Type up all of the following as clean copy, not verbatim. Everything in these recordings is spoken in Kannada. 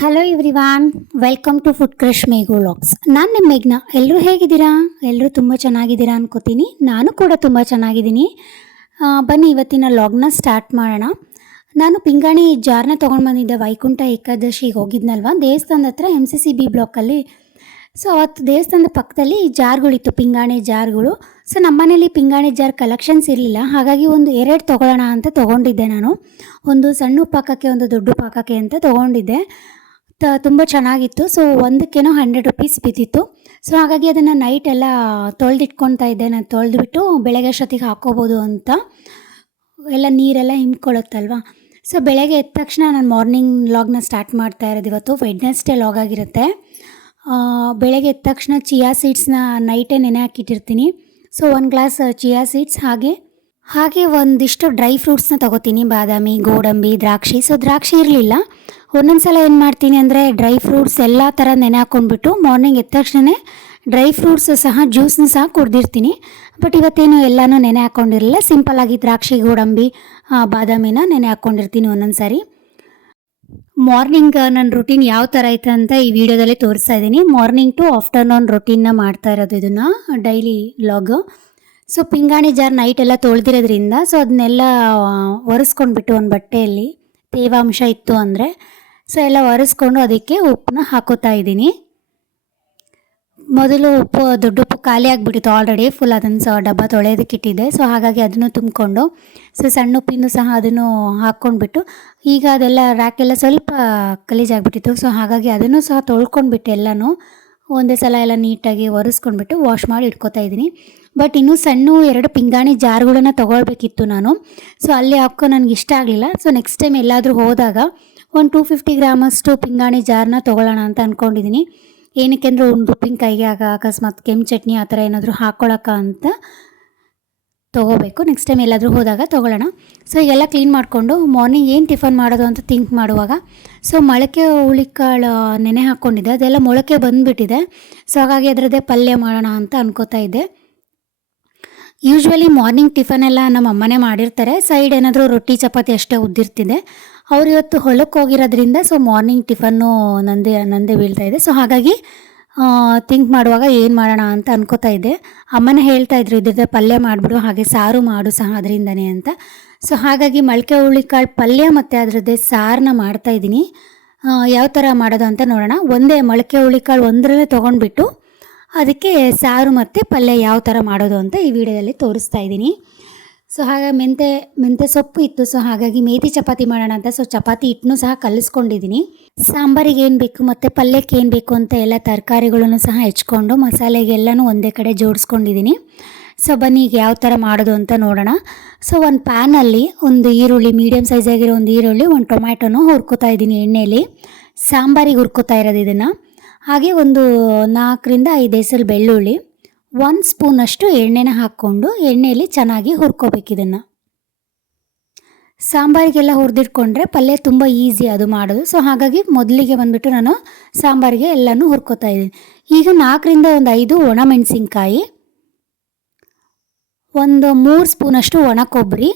Hello everyone, welcome to food crush ಮೇಘು vlogs. ನಾನು ನಿಮ್ಮ ಮೇಘ್ನ. ಎಲ್ಲರೂ ಹೇಗಿದ್ದೀರಾ? ಎಲ್ಲರೂ ತುಂಬ ಚೆನ್ನಾಗಿದ್ದೀರಾ ಅನ್ಕೋತೀನಿ. ನಾನು ಕೂಡ ತುಂಬ ಚೆನ್ನಾಗಿದ್ದೀನಿ. ಬನ್ನಿ ಇವತ್ತಿನ ವ್ಲಾಗ್ನ ಸ್ಟಾರ್ಟ್ ಮಾಡೋಣ. ನಾನು ಪಿಂಗಾಣಿ ಜಾರ್ನ ತೊಗೊಂಡು ಬಂದಿದ್ದೆ. ವೈಕುಂಠ ಏಕಾದಶಿಗೆ ಹೋಗಿದ್ನಲ್ವ, ದೇವಸ್ಥಾನದ ಹತ್ರ MCCB ಬ್ಲಾಕಲ್ಲಿ. ಸೊ ಅವತ್ತು ದೇವಸ್ಥಾನದ ಪಕ್ಕದಲ್ಲಿ ಜಾರ್ಗಳಿತ್ತು, ಪಿಂಗಾಣಿ ಜಾರ್ಗಳು. ಸೊ ನಮ್ಮನೇಲಿ ಪಿಂಗಾಣಿ ಜಾರ್ ಕಲೆಕ್ಷನ್ಸ್ ಇರಲಿಲ್ಲ, ಹಾಗಾಗಿ ಒಂದು ಎರಡು ತೊಗೊಳ್ಳೋಣ ಅಂತ ತೊಗೊಂಡಿದ್ದೆ ನಾನು. ಒಂದು ಸಣ್ಣ ಪಾಕಕ್ಕೆ, ಒಂದು ದೊಡ್ಡ ಪಾಕಕ್ಕೆ ಅಂತ ತೊಗೊಂಡಿದ್ದೆ. ತುಂಬ ಚೆನ್ನಾಗಿತ್ತು. ಸೊ ಒಂದಕ್ಕೇನೋ 100 ರುಪೀಸ್ ಬಿದ್ದಿತ್ತು. ಸೊ ಹಾಗಾಗಿ ಅದನ್ನು ನೈಟ್ ಎಲ್ಲ ತೊಳೆದಿಟ್ಕೊತಾ ಇದ್ದೆ. ನಾನು ತೊಳೆದ್ಬಿಟ್ಟು ಬೆಳಗ್ಗೆ ಅಷ್ಟೊತ್ತಿಗೆ ಹಾಕ್ಕೋಬೋದು ಅಂತ. ಎಲ್ಲ ನೀರೆಲ್ಲ ಹಿಂಡ್ಕೊಳ್ಳುತ್ತಲ್ವ. ಸೊ ಬೆಳಗ್ಗೆ ಎದ್ದ ತಕ್ಷಣ ನಾನು ಮಾರ್ನಿಂಗ್ ಲಾಗ್ನ ಸ್ಟಾರ್ಟ್ ಮಾಡ್ತಾ ಇರೋದು. ಇವತ್ತು ವೆಡ್ನೆಸ್ಡೇ ಲಾಗ್ ಆಗಿರುತ್ತೆ. ಬೆಳಗ್ಗೆ ಎದ್ದ ತಕ್ಷಣ ಚಿಯಾ ಸೀಡ್ಸ್ನ ನೈಟೇ ನೆನೆ ಹಾಕಿಟ್ಟಿರ್ತೀನಿ. ಸೊ 1 ಗ್ಲಾಸ್ ಚಿಯಾ ಸೀಡ್ಸ್, ಹಾಗೆ ಒಂದಿಷ್ಟು ಡ್ರೈ ಫ್ರೂಟ್ಸ್ನ ತೊಗೋತೀನಿ. ಬಾದಾಮಿ, ಗೋಡಂಬಿ, ದ್ರಾಕ್ಷಿ. ಸೊ ದ್ರಾಕ್ಷಿ ಇರಲಿಲ್ಲ. ಒಂದೊಂದು ಸಲ ಏನು ಮಾಡ್ತೀನಿ ಅಂದರೆ ಡ್ರೈ ಫ್ರೂಟ್ಸ್ ಎಲ್ಲ ಥರ ನೆನೆ ಹಾಕ್ಕೊಂಡ್ಬಿಟ್ಟು ಮಾರ್ನಿಂಗ್ ಎದ್ದ ತಕ್ಷಣ ಡ್ರೈ ಫ್ರೂಟ್ಸ್ ಸಹ ಜ್ಯೂಸ್ನ ಸಹ ಕುಡ್ದಿರ್ತೀನಿ. ಬಟ್ ಇವತ್ತೇನು ಎಲ್ಲನೂ ನೆನೆ ಹಾಕ್ಕೊಂಡಿರಲಿಲ್ಲ. ಸಿಂಪಲ್ಲಾಗಿ ದ್ರಾಕ್ಷಿ, ಗೋಡಂಬಿ, ಬಾದಾಮಿನ ನೆನೆ ಹಾಕ್ಕೊಂಡಿರ್ತೀನಿ ಒಂದೊಂದು ಸಾರಿ. ಮಾರ್ನಿಂಗ್ ನನ್ನ ರುಟೀನ್ ಯಾವ ಥರ ಐತೆ ಅಂತ ಈ ವಿಡಿಯೋದಲ್ಲಿ ತೋರಿಸ್ತಾ ಇದ್ದೀನಿ. ಮಾರ್ನಿಂಗ್ ಟು ಆಫ್ಟರ್ನೂನ್ ರುಟೀನ್ನ ಮಾಡ್ತಾ ಇರೋದು ಇದನ್ನು, ಡೈಲಿ ವ್ಲಾಗು. ಸೊ ಪಿಂಗಾಣಿ ಜಾರ್ ನೈಟ್ ಎಲ್ಲ ತೊಳೆದಿರೋದ್ರಿಂದ ಸೊ ಅದನ್ನೆಲ್ಲ ಒರೆಸ್ಕೊಂಡ್ಬಿಟ್ಟು ಒಂದು ಬಟ್ಟೆಯಲ್ಲಿ ತೇವಾಂಶ ಇತ್ತು ಅಂದರೆ ಸೊ ಎಲ್ಲ ಒರೆಸ್ಕೊಂಡು ಅದಕ್ಕೆ ಉಪ್ಪನ್ನ ಹಾಕೋತಾ ಇದ್ದೀನಿ. ಮೊದಲು ಉಪ್ಪು, ದೊಡ್ಡ ಉಪ್ಪು ಖಾಲಿ ಆಗಿಬಿಟ್ಟಿತ್ತು ಆಲ್ರೆಡಿ ಫುಲ್. ಅದನ್ನು ಡಬ್ಬ ತೊಳೆಯೋದಕ್ಕೆ ಇಟ್ಟಿದ್ದೆ. ಸೊ ಹಾಗಾಗಿ ಅದನ್ನು ತುಂಬಿಕೊಂಡು, ಸೊ ಸಣ್ಣ ಉಪ್ಪಿಂದು ಸಹ ಅದನ್ನು ಹಾಕ್ಕೊಂಡ್ಬಿಟ್ಟು, ಈಗ ಅದೆಲ್ಲ ರ್ಯಾಕೆಲ್ಲ ಸ್ವಲ್ಪ ಗಲೀಜಾಗಿಬಿಟ್ಟಿತ್ತು. ಸೊ ಹಾಗಾಗಿ ಅದನ್ನು ಸಹ ತೊಳ್ಕೊಂಡ್ಬಿಟ್ಟು ಎಲ್ಲನೂ ಒಂದೇ ಸಲ ಎಲ್ಲ ನೀಟಾಗಿ ಒರೆಸ್ಕೊಂಡ್ಬಿಟ್ಟು ವಾಶ್ ಮಾಡಿ ಇಟ್ಕೋತಾ ಇದ್ದೀನಿ. ಬಟ್ ಇನ್ನೂ ಸಣ್ಣ 2 ಪಿಂಗಾಣಿ ಜಾರ್ಗಳನ್ನು ತೊಗೊಳ್ಬೇಕಿತ್ತು ನಾನು. ಸೊ ಅಲ್ಲಿ ಹಾಕೋ ನನಗೆ ಇಷ್ಟ ಆಗಲಿಲ್ಲ. ಸೊ ನೆಕ್ಸ್ಟ್ ಟೈಮ್ ಎಲ್ಲಾದರೂ ಹೋದಾಗ ಒಂದು 250 ಗ್ರಾಮಷ್ಟು ಪಿಂಗಾಣಿ ಜಾರ್ನ ತೊಗೊಳ್ಳೋಣ ಅಂತ ಅಂದ್ಕೊಂಡಿದ್ದೀನಿ. ಏನಕ್ಕೆ ಅಂದರೆ ಒಂದು ಉಪ್ಪಿನಕಾಯಿಗೆ ಅಕಸ್ಮಾತ್ ಕೆಂಪು ಚಟ್ನಿ ಆ ಥರ ಏನಾದರೂ ಹಾಕ್ಕೊಳ್ಳೋಕ್ಕ ಅಂತ ತೊಗೋಬೇಕು. ನೆಕ್ಸ್ಟ್ ಟೈಮ್ ಎಲ್ಲಾದರೂ ಹೋದಾಗ ತೊಗೊಳ್ಳೋಣ. ಸೊ ಈಗೆಲ್ಲ ಕ್ಲೀನ್ ಮಾಡಿಕೊಂಡು ಮಾರ್ನಿಂಗ್ ಏನು ಟಿಫನ್ ಮಾಡೋದು ಅಂತ ಥಿಂಕ್ ಮಾಡುವಾಗ ಸೊ ಮೊಳಕೆ ಹುಳಿಕಾಳು ನೆನೆ ಹಾಕ್ಕೊಂಡಿದ್ದೆ, ಅದೆಲ್ಲ ಮೊಳಕೆ ಬಂದುಬಿಟ್ಟಿದೆ. ಸೊ ಹಾಗಾಗಿ ಅದರದ್ದೇ ಪಲ್ಯ ಮಾಡೋಣ ಅಂತ ಅನ್ಕೋತಾ ಇದ್ದೆ. ಯೂಶ್ವಲಿ ಮಾರ್ನಿಂಗ್ ಟಿಫನ್ ಎಲ್ಲ ನಮ್ಮ ಅಮ್ಮನೇ ಮಾಡಿರ್ತಾರೆ. ಸೈಡ್ ಏನಾದರೂ ರೊಟ್ಟಿ ಚಪಾತಿ ಅಷ್ಟೇ ಉದ್ದಿರ್ತಿದೆ. ಅವ್ರು ಇವತ್ತು ಹೊಲಕ್ಕೆ ಹೋಗಿರೋದ್ರಿಂದ ಸೊ ಮಾರ್ನಿಂಗ್ ಟಿಫನ್ನು ನಂದೇ ಬೀಳ್ತಾ ಇದೆ. ಸೊ ಹಾಗಾಗಿ ಥಿಂಕ್ ಮಾಡುವಾಗ ಏನು ಮಾಡೋಣ ಅಂತ ಅನ್ಕೋತಾ ಇದ್ದೆ. ಅಮ್ಮನೇ ಹೇಳ್ತಾಯಿದ್ರು ಇದ್ರದ್ದೇ ಪಲ್ಯ ಮಾಡಿಬಿಡು, ಹಾಗೆ ಸಾರು ಮಾಡು ಸಹ ಅದರಿಂದನೇ ಅಂತ. ಸೊ ಹಾಗಾಗಿ ಮೊಳಕೆ ಹುಳಿಕಾಳು ಪಲ್ಯ ಮತ್ತು ಅದರದ್ದೇ ಸಾರನ್ನ ಮಾಡ್ತಾಯಿದ್ದೀನಿ. ಯಾವ ಥರ ಮಾಡೋದು ಅಂತ ನೋಡೋಣ. ಒಂದೇ ಮೊಳಕೆ ಹುಳಿಕಾಳು ಒಂದರಲ್ಲೇ ತೊಗೊಂಡ್ಬಿಟ್ಟು ಅದಕ್ಕೆ ಸಾರು ಮತ್ತು ಪಲ್ಯ ಯಾವ ಥರ ಮಾಡೋದು ಅಂತ ಈ ವಿಡಿಯೋದಲ್ಲಿ ತೋರಿಸ್ತಾ ಇದ್ದೀನಿ. ಸೊ ಹಾಗೆ ಮೆಂತ್ಯ ಸೊಪ್ಪು ಇತ್ತು. ಸೊ ಹಾಗಾಗಿ ಮೇಥಿ ಚಪಾತಿ ಮಾಡೋಣ ಅಂತ ಸೊ ಚಪಾತಿ ಹಿಟ್ಟನ್ನು ಸಹ ಕಲಿಸ್ಕೊಂಡಿದ್ದೀನಿ. ಸಾಂಬಾರಿಗೆ ಏನು ಬೇಕು ಮತ್ತು ಪಲ್ಯಕ್ಕೆ ಏನು ಬೇಕು ಅಂತ ಎಲ್ಲ ತರಕಾರಿಗಳನ್ನು ಸಹ ಹೆಚ್ಕೊಂಡು ಮಸಾಲೆಗೆಲ್ಲನೂ ಒಂದೇ ಕಡೆ ಜೋಡಿಸ್ಕೊಂಡಿದ್ದೀನಿ. ಸೊ ಬನ್ನಿ ಈಗ ಯಾವ ಥರ ಮಾಡೋದು ಅಂತ ನೋಡೋಣ. ಸೊ ಒಂದು ಪ್ಯಾನಲ್ಲಿ ಒಂದು ಈರುಳ್ಳಿ, ಮೀಡಿಯಮ್ ಸೈಜ್ ಆಗಿರೋ ಒಂದು ಈರುಳ್ಳಿ, ಒಂದು ಟೊಮ್ಯಾಟೊನು ಹುರ್ಕೋತಾ ಇದ್ದೀನಿ ಎಣ್ಣೆಯಲ್ಲಿ. ಸಾಂಬಾರಿಗೆ ಹುರ್ಕೋತಾ ಇರೋದು ಇದನ್ನು. ಹಾಗೆ ಒಂದು 4ರಿಂದ 5 ಎಸಳು ಬೆಳ್ಳುಳ್ಳಿ, 1 ಸ್ಪೂನಷ್ಟು ಎಣ್ಣೆನ ಹಾಕ್ಕೊಂಡು ಎಣ್ಣೆಯಲ್ಲಿ ಚೆನ್ನಾಗಿ ಹುರ್ಕೋಬೇಕು ಇದನ್ನು. ಸಾಂಬಾರಿಗೆಲ್ಲ ಹುರಿದಿಟ್ಕೊಂಡ್ರೆ ಪಲ್ಯ ತುಂಬ ಈಸಿ ಅದು ಮಾಡೋದು. ಸೊ ಹಾಗಾಗಿ ಮೊದಲಿಗೆ ಬಂದುಬಿಟ್ಟು ನಾನು ಸಾಂಬಾರಿಗೆ ಎಲ್ಲನೂ ಹುರ್ಕೋತಾ ಇದ್ದೀನಿ. ಈಗ 4ರಿಂದ 5 ಒಣಮೆಣಸಿನ್ಕಾಯಿ, ಒಂದು 3 ಸ್ಪೂನಷ್ಟು ಒಣ ಕೊಬ್ಬರಿ,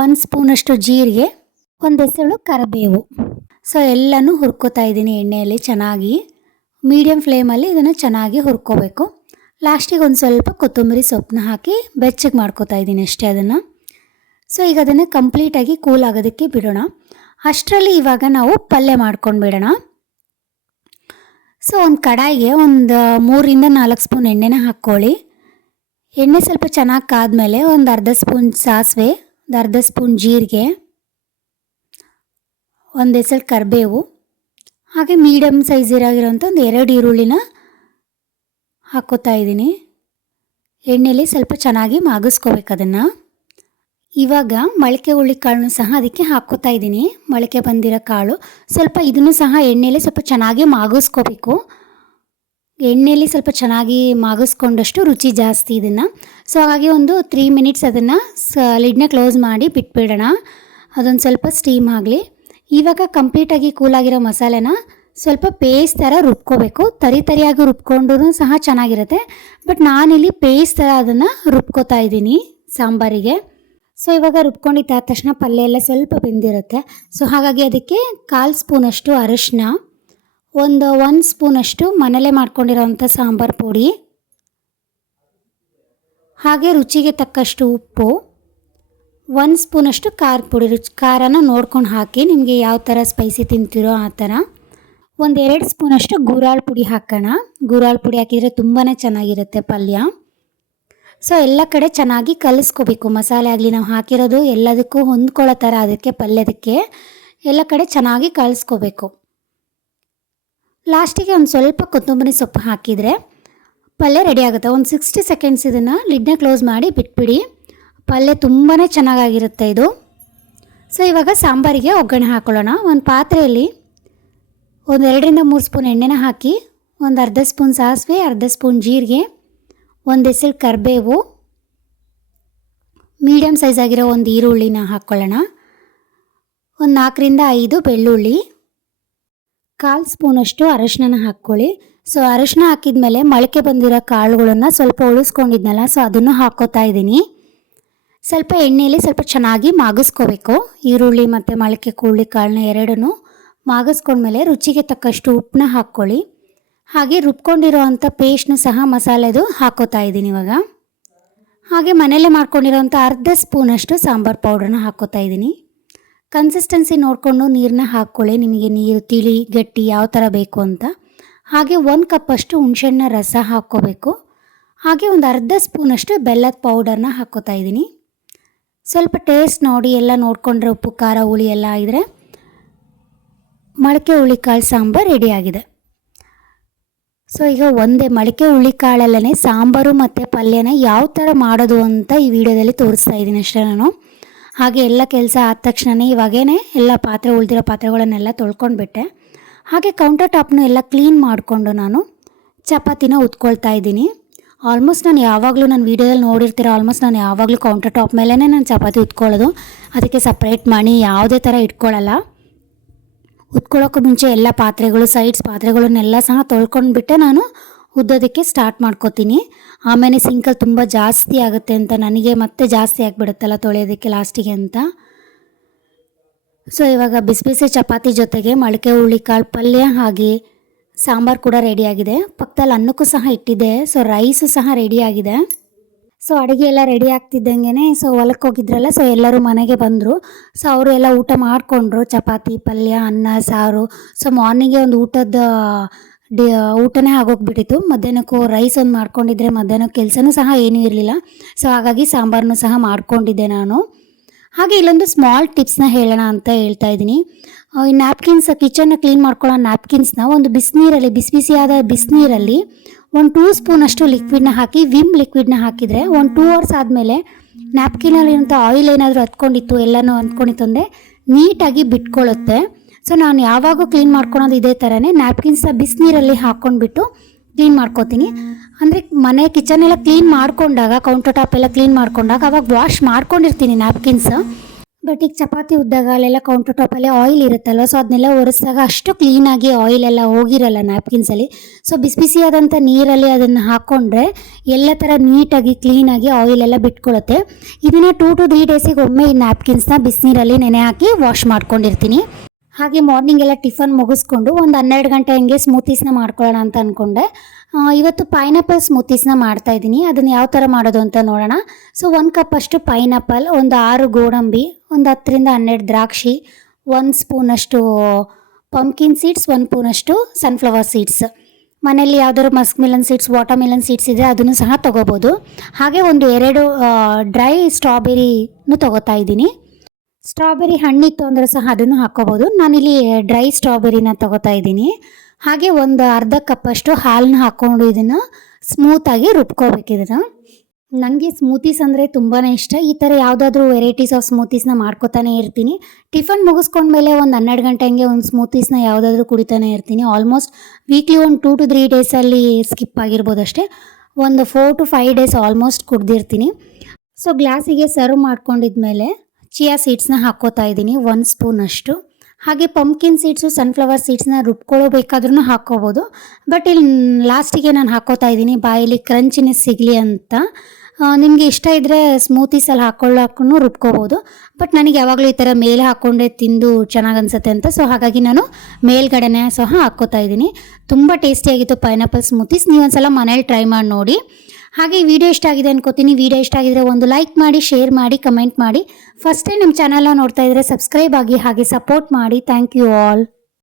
1 ಸ್ಪೂನಷ್ಟು ಜೀರಿಗೆ, 1 ಎಸಳು ಕರಿಬೇವು. ಸೊ ಎಲ್ಲನೂ ಹುರ್ಕೋತಾ ಇದ್ದೀನಿ ಎಣ್ಣೆಯಲ್ಲಿ ಚೆನ್ನಾಗಿ. ಮೀಡಿಯಮ್ ಫ್ಲೇಮಲ್ಲಿ ಇದನ್ನು ಚೆನ್ನಾಗಿ ಹುರ್ಕೋಬೇಕು. ಲಾಸ್ಟಿಗೆ ಒಂದು ಸ್ವಲ್ಪ ಕೊತ್ತಂಬರಿ ಸೊಪ್ಪನ್ನ ಹಾಕಿ ಬೆಚ್ಚಗೆ ಮಾಡ್ಕೋತಾ ಇದ್ದೀನಿ ಅಷ್ಟೇ ಅದನ್ನು. ಸೊ ಈಗ ಅದನ್ನು ಕಂಪ್ಲೀಟಾಗಿ ಕೂಲ್ ಆಗೋದಕ್ಕೆ ಬಿಡೋಣ. ಅಷ್ಟರಲ್ಲಿ ಇವಾಗ ನಾವು ಪಲ್ಯ ಮಾಡ್ಕೊಂಡು ಬಿಡೋಣ. ಸೊ ಒಂದು ಕಡಾಯಿಗೆ ಒಂದು 3ರಿಂದ 4 ಸ್ಪೂನ್ ಎಣ್ಣೆನ ಹಾಕ್ಕೊಳ್ಳಿ. ಎಣ್ಣೆ ಸ್ವಲ್ಪ ಚೆನ್ನಾಗಿ ಕಾದ್ಮೇಲೆ ಒಂದು ಅರ್ಧ ಸ್ಪೂನ್ ಸಾಸಿವೆ, ಒಂದು ಅರ್ಧ ಸ್ಪೂನ್ ಜೀರಿಗೆ, 1 ಎಸಳು ಕರಿಬೇವು, ಹಾಗೆ ಮೀಡಿಯಮ್ ಸೈಜ್ ಇರೋಂಥ ಒಂದು 2 ಈರುಳ್ಳಿನ ಹಾಕ್ಕೋತಾ ಇದ್ದೀನಿ. ಎಣ್ಣೆಯಲ್ಲಿ ಸ್ವಲ್ಪ ಚೆನ್ನಾಗಿ ಮಾಗಿಸ್ಕೋಬೇಕು ಅದನ್ನು. ಇವಾಗ ಮೊಳಕೆ ಹುಳಿಕಾಳನ್ನು ಸಹ ಅದಕ್ಕೆ ಹಾಕ್ಕೋತಾ ಇದ್ದೀನಿ. ಮೊಳಕೆ ಬಂದಿರೋ ಕಾಳು ಸ್ವಲ್ಪ ಇದನ್ನು ಸಹ ಎಣ್ಣೆಯಲ್ಲಿ ಸ್ವಲ್ಪ ಚೆನ್ನಾಗಿ ಮಾಗಿಸ್ಕೋಬೇಕು. ಎಣ್ಣೆಯಲ್ಲಿ ಸ್ವಲ್ಪ ಚೆನ್ನಾಗಿ ಮಾಗಿಸ್ಕೊಂಡಷ್ಟು ರುಚಿ ಜಾಸ್ತಿ ಇದನ್ನು. ಸೊ ಹಾಗಾಗಿ ಒಂದು 3 ಮಿನಿಟ್ಸ್ ಅದನ್ನು ಲಿಡ್ನ ಕ್ಲೋಸ್ ಮಾಡಿ ಬಿಟ್ಬಿಡೋಣ. ಅದೊಂದು ಸ್ವಲ್ಪ ಸ್ಟೀಮ್ ಆಗಲಿ. ಇವಾಗ ಕಂಪ್ಲೀಟಾಗಿ ಕೂಲಾಗಿರೋ ಮಸಾಲೆನ ಸ್ವಲ್ಪ ಪೇಸ್ಟ್ ಥರ ರುಬ್ಕೋಬೇಕು. ತರಿಯಾಗಿ ರುಬ್ಕೊಂಡ್ರೂ ಸಹ ಚೆನ್ನಾಗಿರುತ್ತೆ. ಬಟ್ ನಾನಿಲ್ಲಿ ಪೇಸ್ಟ್ ಥರ ಅದನ್ನು ರುಬ್ಕೋತಾ ಇದ್ದೀನಿ ಸಾಂಬಾರಿಗೆ. ಸೊ ಇವಾಗ ರುಬ್ಕೊಂಡಿದ್ದಾದ ತಕ್ಷಣ ಪಲ್ಯ ಎಲ್ಲ ಸ್ವಲ್ಪ ಬೆಂದಿರುತ್ತೆ. ಸೊ ಹಾಗಾಗಿ ಅದಕ್ಕೆ 1/4 ಸ್ಪೂನಷ್ಟು ಅರಿಶಿನ, ಒಂದು 1 ಸ್ಪೂನಷ್ಟು ಮನೇಲೇ ಮಾಡ್ಕೊಂಡಿರೋವಂಥ ಸಾಂಬಾರು ಪುಡಿ, ಹಾಗೆ ರುಚಿಗೆ ತಕ್ಕಷ್ಟು ಉಪ್ಪು, 1 ಸ್ಪೂನಷ್ಟು ಖಾರದ ಪುಡಿ. ಖಾರನ ನೋಡ್ಕೊಂಡು ಹಾಕಿ, ನಿಮಗೆ ಯಾವ ಥರ ಸ್ಪೈಸಿ ತಿಂತೀರೋ ಆ ಥರ. 1-2 ಸ್ಪೂನಷ್ಟು ಗೂರಾಳ್ ಪುಡಿ ಹಾಕೋಣ. ಗೂರಾಳ್ ಪುಡಿ ಹಾಕಿದರೆ ತುಂಬಾ ಚೆನ್ನಾಗಿರುತ್ತೆ ಪಲ್ಯ. ಸೊ ಎಲ್ಲ ಕಡೆ ಚೆನ್ನಾಗಿ ಕಲಿಸ್ಕೋಬೇಕು. ಮಸಾಲೆ ಆಗಲಿ ನಾವು ಹಾಕಿರೋದು ಎಲ್ಲದಕ್ಕೂ ಹೊಂದ್ಕೊಳ್ಳೋ ಥರ ಅದಕ್ಕೆ ಪಲ್ಯದಕ್ಕೆ ಎಲ್ಲ ಕಡೆ ಚೆನ್ನಾಗಿ ಕಲಿಸ್ಕೋಬೇಕು. ಲಾಸ್ಟಿಗೆ ಒಂದು ಸ್ವಲ್ಪ ಕೊತ್ತಂಬರಿ ಸೊಪ್ಪು ಹಾಕಿದರೆ ಪಲ್ಯ ರೆಡಿ ಆಗುತ್ತೆ. ಒಂದು 60 ಸೆಕೆಂಡ್ಸ್ ಇದನ್ನು ಲಿಡ್ನ ಕ್ಲೋಸ್ ಮಾಡಿ ಬಿಟ್ಬಿಡಿ. ಪಲ್ಯ ತುಂಬಾ ಚೆನ್ನಾಗಿರುತ್ತೆ ಇದು. ಸೊ ಇವಾಗ ಸಾಂಬಾರಿಗೆ ಒಗ್ಗರಣೆ ಹಾಕೊಳ್ಳೋಣ. ಒಂದು ಪಾತ್ರೆಯಲ್ಲಿ 2-3 ಸ್ಪೂನ್ ಎಣ್ಣೆನ ಹಾಕಿ, ಒಂದು ಅರ್ಧ ಸ್ಪೂನ್ ಸಾಸಿವೆ, ಅರ್ಧ ಸ್ಪೂನ್ ಜೀರಿಗೆ, 1 ಎಸಳು ಕರಿಬೇವು, ಮೀಡಿಯಮ್ ಸೈಜ್ ಆಗಿರೋ ಒಂದು ಈರುಳ್ಳಿನ ಹಾಕ್ಕೊಳ್ಳೋಣ, ಒಂದು 4-5 ಬೆಳ್ಳುಳ್ಳಿ, 1/4 ಸ್ಪೂನಷ್ಟು ಅರಶಿನ ಹಾಕ್ಕೊಳ್ಳಿ. ಸೊ ಅರಶಿನ ಹಾಕಿದ ಮೇಲೆ ಮೊಳಕೆ ಬಂದಿರೋ ಕಾಳುಗಳನ್ನು ಸ್ವಲ್ಪ ಉಳಿಸ್ಕೊಂಡಿದ್ನಲ್ಲ, ಸೊ ಅದನ್ನು ಹಾಕ್ಕೋತಾ ಇದ್ದೀನಿ. ಸ್ವಲ್ಪ ಎಣ್ಣೆಯಲ್ಲಿ ಸ್ವಲ್ಪ ಚೆನ್ನಾಗಿ ಮಾಗಿಸ್ಕೋಬೇಕು. ಈರುಳ್ಳಿ ಮತ್ತು ಮೊಳಕೆ ಕೂಳಿ ಕಾಳನ್ನ ಎರಡನ್ನೂ ಮಾಗಿಸ್ಕೊಂಡ್ಮೇಲೆ ರುಚಿಗೆ ತಕ್ಕಷ್ಟು ಉಪ್ಪನ್ನ ಹಾಕ್ಕೊಳ್ಳಿ. ಹಾಗೆ ರುಬ್ಕೊಂಡಿರೋ ಅಂಥ ಪೇಸ್ಟ್ನು ಸಹ ಮಸಾಲೆದು ಹಾಕೋತಾ ಇದ್ದೀನಿ ಇವಾಗ. ಹಾಗೆ ಮನೆಯಲ್ಲೇ ಮಾಡ್ಕೊಂಡಿರೋಂಥ ಅರ್ಧ ಸ್ಪೂನಷ್ಟು ಸಾಂಬಾರು ಪೌಡ್ರನ್ನ ಹಾಕೋತಾ ಇದ್ದೀನಿ. ಕನ್ಸಿಸ್ಟೆನ್ಸಿ ನೋಡಿಕೊಂಡು ನೀರನ್ನ ಹಾಕ್ಕೊಳ್ಳಿ, ನಿಮಗೆ ನೀರು ತಿಳಿ ಗಟ್ಟಿ ಯಾವ ಥರ ಬೇಕು ಅಂತ. ಹಾಗೆ 1 ಕಪ್ಪಷ್ಟು ಹುಣಸೆಹಣ್ಣಿನ ರಸ ಹಾಕ್ಕೋಬೇಕು. ಹಾಗೆ ಒಂದು ಅರ್ಧ ಸ್ಪೂನಷ್ಟು ಬೆಲ್ಲದ ಪೌಡರ್ನ ಹಾಕ್ಕೋತಾ ಇದ್ದೀನಿ. ಸ್ವಲ್ಪ ಟೇಸ್ಟ್ ನೋಡಿ ಎಲ್ಲ ನೋಡಿಕೊಂಡ್ರೆ ಉಪ್ಪು ಖಾರ ಹುಳಿ ಎಲ್ಲ ಇದ್ದರೆ ಮೊಳಕೆ ಹುಳಿಕಾಳು ಸಾಂಬಾರು ರೆಡಿಯಾಗಿದೆ. ಸೊ ಈಗ ಒಂದೇ ಮೊಳಕೆ ಹುಳಿಕಾಳಲ್ಲೇ ಸಾಂಬಾರು ಮತ್ತು ಪಲ್ಯನ ಯಾವ ಥರ ಮಾಡೋದು ಅಂತ ಈ ವಿಡಿಯೋದಲ್ಲಿ ತೋರಿಸ್ತಾ ಇದ್ದೀನಿ ಅಷ್ಟೇ ನಾನು. ಹಾಗೆ ಎಲ್ಲ ಕೆಲಸ ಆದ ತಕ್ಷಣವೇ ಇವಾಗೇ ಎಲ್ಲ ಉಳಿದಿರೋ ಪಾತ್ರೆಗಳನ್ನೆಲ್ಲ ತೊಳ್ಕೊಂಡ್ಬಿಟ್ಟೆ. ಹಾಗೆ ಕೌಂಟರ್ ಟಾಪ್ನು ಎಲ್ಲ ಕ್ಲೀನ್ ಮಾಡಿಕೊಂಡು ನಾನು ಚಪಾತಿನ ಉತ್ಕೊಳ್ತಾ ಇದ್ದೀನಿ. ಆಲ್ಮೋಸ್ಟ್ ನಾನು ಯಾವಾಗಲೂ ನನ್ನ ವೀಡಿಯೋದಲ್ಲಿ ನೋಡಿರ್ತೀರ, ಆಲ್ಮೋಸ್ಟ್ ನಾನು ಯಾವಾಗಲೂ ಕೌಂಟರ್ ಟಾಪ್ ಮೇಲೇ ನಾನು ಚಪಾತಿ ಉತ್ಕೊಳ್ಳೋದು. ಅದಕ್ಕೆ ಸಪ್ರೇಟ್ ಮಾಡಿ ಯಾವುದೇ ಥರ ಇಟ್ಕೊಳ್ಳಲ್ಲ. ಉತ್ಕೊಳ್ಳೋಕ್ಕೂ ಮುಂಚೆ ಎಲ್ಲ ಪಾತ್ರೆಗಳು ಸೈಡ್ಸ್ ಪಾತ್ರೆಗಳನ್ನೆಲ್ಲ ಸಹ ತೊಳ್ಕೊಂಡ್ಬಿಟ್ಟೆ ನಾನು ಉದ್ದೋದಕ್ಕೆ ಸ್ಟಾರ್ಟ್ ಮಾಡ್ಕೋತೀನಿ. ಆಮೇಲೆ ಸಿಂಕಲ್ಲಿ ತುಂಬ ಜಾಸ್ತಿ ಆಗುತ್ತೆ ಅಂತ ನನಗೆ ಮತ್ತೆ ಜಾಸ್ತಿ ಆಗಿಬಿಡುತ್ತಲ್ಲ ತೊಳೆಯೋದಕ್ಕೆ ಲಾಸ್ಟಿಗೆ ಅಂತ. ಸೊ ಇವಾಗ ಬಿಸಿ ಬಿಸಿ ಚಪಾತಿ ಜೊತೆಗೆ ಮೊಳಕೆ ಹುಳಿಕಾಳು ಪಲ್ಯ ಹಾಗೆ ಸಾಂಬಾರು ಕೂಡ ರೆಡಿಯಾಗಿದೆ. ಪಕ್ಕದಲ್ಲಿ ಅನ್ನಕ್ಕೂ ಸಹ ಇಟ್ಟಿದ್ದೆ. ಸೊ ರೈಸು ಸಹ ರೆಡಿಯಾಗಿದೆ. ಸೊ ಅಡುಗೆ ಎಲ್ಲ ರೆಡಿ ಆಗ್ತಿದ್ದಂಗೆ ಸೊ ಹೊಲಕ್ಕೆ ಹೋಗಿದ್ರಲ್ಲ, ಸೊ ಎಲ್ಲರೂ ಮನೆಗೆ ಬಂದರು. ಸೊ ಅವರು ಎಲ್ಲ ಊಟ ಮಾಡಿಕೊಂಡ್ರು, ಚಪಾತಿ ಪಲ್ಯ ಅನ್ನ ಸಾರು. ಸೊ ಮಾರ್ನಿಂಗೇ ಒಂದು ಊಟನೇ ಆಗೋಗ್ಬಿಟ್ಟಿತ್ತು. ಮಧ್ಯಾಹ್ನಕ್ಕೂ ರೈಸ್ ಒಂದು ಮಾಡ್ಕೊಂಡಿದ್ರೆ ಮಧ್ಯಾಹ್ನ ಕೆಲಸನೂ ಸಹ ಏನೂ ಇರಲಿಲ್ಲ. ಸೊ ಹಾಗಾಗಿ ಸಾಂಬಾರನ್ನು ಸಹ ಮಾಡ್ಕೊಂಡಿದ್ದೆ ನಾನು. ಹಾಗೆ ಇಲ್ಲೊಂದು ಸ್ಮಾಲ್ ಟಿಪ್ಸ್ನ ಹೇಳೋಣ ಅಂತ ಹೇಳ್ತಾ ಇದ್ದೀನಿ. ಈ ನ್ಯಾಪ್ಕಿನ್ಸ್, ಕಿಚನ್ನ ಕ್ಲೀನ್ ಮಾಡ್ಕೊಳ್ಳೋ ನ್ಯಾಪ್ಕಿನ್ಸ್ನ ಒಂದು ಬಿಸಿನೀರಲ್ಲಿ ಬಿಸಿಯಾದ ಬಿಸಿನೀರಲ್ಲಿ 2 ಸ್ಪೂನಷ್ಟು ಲಿಕ್ವಿಡ್ನ ಹಾಕಿ, ವಿಮ್ ಲಿಕ್ವಿಡ್ನ ಹಾಕಿದರೆ 2 ಅವರ್ಸ್ ಆದಮೇಲೆ ನ್ಯಾಪ್ಕಿನಲ್ಲಿರುವಂಥ ಆಯಿಲ್ ಏನಾದರೂ ಹತ್ಕೊಂಡಿತ್ತು ಎಲ್ಲನೂ ಅಂದ್ಕೊಂಡಿತ್ತು ಅಂದರೆ ನೀಟಾಗಿ ಬಿಟ್ಕೊಳ್ಳುತ್ತೆ. ಸೊ ನಾನು ಯಾವಾಗೂ ಕ್ಲೀನ್ ಮಾಡ್ಕೊಳೋದು ಇದೇ ಥರನೇ, ನ್ಯಾಪ್ಕಿನ್ಸ್ನ ಬಿಸಿನೀರಲ್ಲಿ ಹಾಕ್ಕೊಂಡ್ಬಿಟ್ಟು ಕ್ಲೀನ್ ಮಾಡ್ಕೋತೀನಿ. ಅಂದರೆ ಮನೆ ಕಿಚನ್ ಎಲ್ಲ ಕ್ಲೀನ್ ಮಾಡ್ಕೊಂಡಾಗ, ಕೌಂಟರ್ ಟಾಪ್ ಎಲ್ಲ ಕ್ಲೀನ್ ಮಾಡ್ಕೊಂಡಾಗ ಅವಾಗ ವಾಶ್ ಮಾಡ್ಕೊಂಡಿರ್ತೀನಿ ನ್ಯಾಪ್ಕಿನ್ಸ್. ಬಟ್ ಈಗ ಚಪಾತಿ ಉದ್ದಾಗ ಅಲ್ಲೆಲ್ಲ ಕೌಂಟರ್ ಟಾಪಲ್ಲಿ ಆಯಿಲ್ ಇರುತ್ತಲ್ವ, ಸೊ ಅದನ್ನೆಲ್ಲ ಒರೆಸಿದಾಗ ಅಷ್ಟು ಕ್ಲೀನಾಗಿ ಆಯಿಲ್ ಎಲ್ಲ ಹೋಗಿರಲ್ಲ ನ್ಯಾಪ್ಕಿನ್ಸಲ್ಲಿ. ಸೊ ಬಿಸಿಯಾದಂಥ ನೀರಲ್ಲಿ ಅದನ್ನು ಹಾಕ್ಕೊಂಡ್ರೆ ಎಲ್ಲ ಥರ ನೀಟಾಗಿ ಕ್ಲೀನಾಗಿ ಆಯಿಲ್ ಎಲ್ಲ ಬಿಟ್ಕೊಳ್ಳುತ್ತೆ. ಇದನ್ನು 2 to 3 ಡೇಸಿಗೆ ಒಮ್ಮೆ ಈ ನ್ಯಾಪ್ಕಿನ್ಸ್ನ ಬಿಸಿನೀರಲ್ಲಿ ನೆನೆ ಹಾಕಿ ವಾಶ್ ಮಾಡ್ಕೊಂಡಿರ್ತೀನಿ. ಹಾಗೆ ಮಾರ್ನಿಂಗ್ ಎಲ್ಲ ಟಿಫನ್ ಮುಗಿಸ್ಕೊಂಡು ಒಂದು 12 ಗಂಟೆ ಹಂಗೆ ಸ್ಮೂತೀಸ್ನ ಮಾಡ್ಕೊಳ್ಳೋಣ ಅಂತ ಅಂದ್ಕೊಂಡೆ. ಇವತ್ತು ಪೈನಾಪಲ್ ಸ್ಮೂತೀಸ್ನ ಮಾಡ್ತಾಯಿದ್ದೀನಿ. ಅದನ್ನು ಯಾವ ಥರ ಮಾಡೋದು ಅಂತ ನೋಡೋಣ. ಸೊ 1 ಕಪ್ಪಷ್ಟು ಪೈನಾಪಲ್, ಒಂದು 6 ಗೋಡಂಬಿ, ಒಂದು 10-12 ದ್ರಾಕ್ಷಿ, 1 ಸ್ಪೂನಷ್ಟು ಪಂಪ್ಕಿನ್ ಸೀಡ್ಸ್, 1 ಸ್ಪೂನಷ್ಟು ಸನ್ಫ್ಲವರ್ ಸೀಡ್ಸ್. ಮನೆಯಲ್ಲಿ ಯಾವ್ದಾದ್ರು Musk Milan seeds, water Milan seeds ಇದ್ದರೆ ಅದನ್ನು ಸಹ ತೊಗೋಬೋದು. ಹಾಗೆ 2 ಡ್ರೈ ಸ್ಟ್ರಾಬೆರಿನೂ ತೊಗೋತಾ ಇದ್ದೀನಿ. ಸ್ಟ್ರಾಬೆರಿ ಹಣ್ಣಿತ್ತು ಅಂದರೆ ಸಹ ಅದನ್ನು ಹಾಕ್ಕೋಬೋದು. ನಾನಿಲ್ಲಿ ಡ್ರೈ ಸ್ಟ್ರಾಬೆರಿನ ತೊಗೋತಾ ಇದ್ದೀನಿ. ಹಾಗೆ ಒಂದು ಅರ್ಧ ಕಪ್ಪಷ್ಟು ಹಾಲನ್ನ ಹಾಕ್ಕೊಂಡು ಇದನ್ನು ಸ್ಮೂತಾಗಿ ರುಬ್ಕೋಬೇಕು. ಇದನ್ನು ನನಗೆ ಸ್ಮೂತೀಸ್ ಅಂದರೆ ತುಂಬಾ ಇಷ್ಟ. ಈ ಥರ ಯಾವುದಾದ್ರೂ ವೆರೈಟೀಸ್ ಆಫ್ ಸ್ಮೂತೀಸ್ನ ಮಾಡ್ಕೋತಾನೆ ಇರ್ತೀನಿ. ಟಿಫನ್ ಮುಗಿಸ್ಕೊಂಡ್ಮೇಲೆ ಒಂದು 12 ಗಂಟೆ ಹಂಗೆ ಒಂದು ಸ್ಮೂತೀಸ್ನ ಯಾವುದಾದ್ರೂ ಕುಡಿತಾನೆ ಇರ್ತೀನಿ. ಆಲ್ಮೋಸ್ಟ್ ವೀಕ್ಲಿ ಒಂದು 2 to 3 ಡೇಸಲ್ಲಿ ಸ್ಕಿಪ್ ಆಗಿರ್ಬೋದು ಅಷ್ಟೇ. ಒಂದು 4 to 5 ಡೇಸ್ ಆಲ್ಮೋಸ್ಟ್ ಕುಡ್ದಿರ್ತೀನಿ. ಸೊ ಗ್ಲಾಸಿಗೆ ಸರ್ವ್ ಮಾಡ್ಕೊಂಡಿದ್ಮೇಲೆ ಚಿಯಾ ಸೀಡ್ಸ್ನ ಹಾಕ್ಕೋತಾ ಇದ್ದೀನಿ 1 ಸ್ಪೂನಷ್ಟು. ಹಾಗೆ ಪಂಪ್ಕಿನ್ ಸೀಡ್ಸು, ಸನ್ಫ್ಲವರ್ ಸೀಡ್ಸ್ನ ರುಬ್ಕೊಳ್ಳೋಬೇಕಾದ್ರೂ ಹಾಕ್ಕೋಬೋದು. ಬಟ್ ಇಲ್ಲಿ ಲಾಸ್ಟಿಗೆ ನಾನು ಹಾಕ್ಕೋತಾ ಇದ್ದೀನಿ ಬಾಯಲ್ಲಿ ಕ್ರಂಚಿನೆಸ್ ಸಿಗಲಿ ಅಂತ. ನಿಮಗೆ ಇಷ್ಟ ಇದ್ದರೆ ಸ್ಮೂತೀಸಲ್ಲಿ ಹಾಕ್ಕೊಳ್ಳೋಕ್ಕೂ ರುಬ್ಕೋಬೋದು. ಬಟ್ ನನಗೆ ಯಾವಾಗಲೂ ಈ ಥರ ಮೇಲೆ ಹಾಕ್ಕೊಂಡೆ ತಿಂದು ಚೆನ್ನಾಗಿ ಅನಿಸುತ್ತೆ ಅಂತ, ಸೊ ಹಾಗಾಗಿ ನಾನು ಮೇಲ್ಗಡೆನೇ ಸಹ ಹಾಕ್ಕೋತಾ ಇದ್ದೀನಿ. ತುಂಬ ಟೇಸ್ಟಿಯಾಗಿತ್ತು ಪೈನಾಪಲ್ ಸ್ಮೂತೀಸ್. ನೀವು ಒಂದ್ಸಲ ಮನೇಲಿ ಟ್ರೈ ಮಾಡಿ ನೋಡಿ. ಹಾಗೆ ಈ ವಿಡಿಯೋ ಇಷ್ಟ ಆಗಿದೆ ಅನ್ಕೋತೀನಿ. ವಿಡಿಯೋ ಇಷ್ಟ ಆಗಿದ್ರೆ ಒಂದು ಲೈಕ್ ಮಾಡಿ, ಶೇರ್ ಮಾಡಿ, ಕಮೆಂಟ್ ಮಾಡಿ. ಫಸ್ಟ್ ಟೈಮ್ ನಮ್ಮ ಚಾನಲ್ನ ನೋಡ್ತಾ ಇದ್ದರೆ ಸಬ್ಸ್ಕ್ರೈಬ್ ಆಗಿ, ಹಾಗೆ ಸಪೋರ್ಟ್ ಮಾಡಿ. Thank you all.